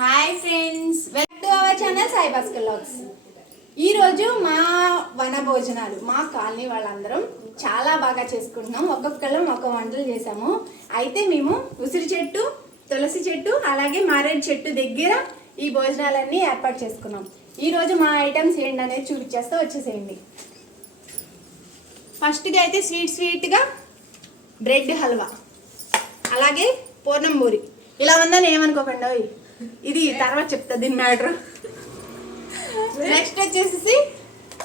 Hi friends welcome to our channel Sai Bhaskar logs ఈరోజు మా వన భోజనాలు మా కాలనీ వాళ్ళందరం చాలా బాగా చేసుకుంటున్నాం. ఒక్కొక్కళ్ళం ఒక్క వంటలు చేసాము అయితే మేము ఉసిరి చెట్టు తులసి చెట్టు అలాగే మారేడు చెట్టు దగ్గర ఈ భోజనాలన్నీ ఏర్పాటు చేసుకున్నాం. ఈరోజు మా ఐటమ్స్ ఏంటి అనేది చూపించేస్తే వచ్చేసేయండి. ఫస్ట్గా అయితే స్వీట్ స్వీట్గా బ్రెడ్ హల్వా అలాగే పూర్ణం పూరి. ఇలా ఉందని ఏమనుకోకండి. ఇది తర్వాత చెప్తా దీని మ్యాటర్. నెక్స్ట్ వచ్చేసి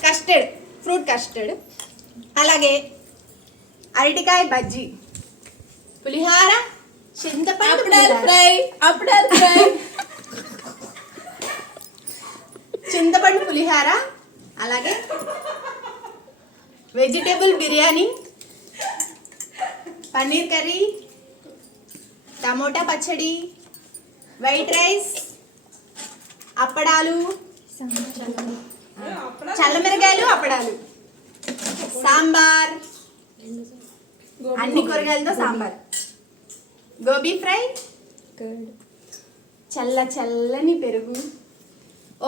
కస్టర్డ్ ఫ్రూట్ కస్టర్డ్ అలాగే అరటికాయ బజ్జీ. పులిహార చింతపండు. ఫ్రై అప్పుడాలు ఫ్రై చింతపండు పులిహార అలాగే vegetable biryani paneer curry tomato పచ్చడి వైట్ రైస్ అప్పడాలు చల్లమిరకాయలు అప్పడాలు. సాంబార్ అన్ని కూరగాయలతో సాంబార్. గోబీ ఫ్రై చల్ల చల్లని పెరుగు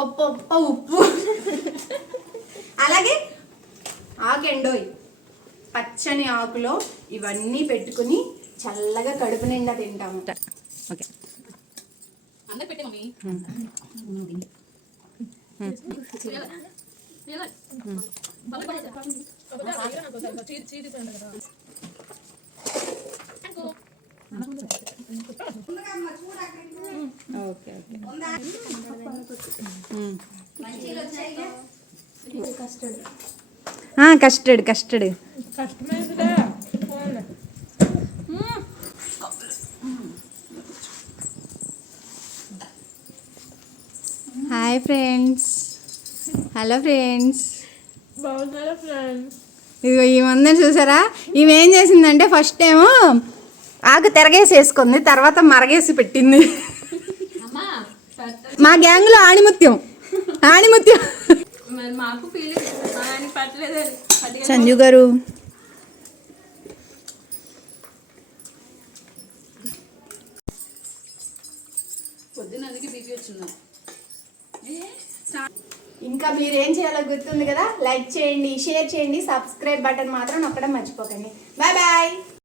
ఒప్పొప్ప ఉప్పు. అలాగే ఆకెండోయ్ పచ్చని ఆకులో ఇవన్నీ పెట్టుకుని చల్లగా కడుపు నిండా తింటాము. ఓకే. అందరికి పెట్టే mummy. Okay okay custard. Custard hi friends hello friends బాగున్నారా ఫ్రెండ్స్ ఇదిగో ఈ మందని చూసారా? ఈమె ఏం చేసిందంటే ఫస్ట్ ఏమో ఆకు తిరగేసి వేసుకుంది తర్వాత మరగేసి పెట్టింది. అమ్మా మా గ్యాంగ్లో ఆణిముత్యం. ఆణిముత్యం. సంజు గారు. పొద్దున అందుకే బీపీ వచ్చిందా ఇంకా మీరేం చేయాలో గుర్తుంది కదా? లైక్ చేయండి షేర్ చేయండి సబ్స్క్రైబ్ బటన్ మాత్రం నొక్కడం మర్చిపోకండి. Bye bye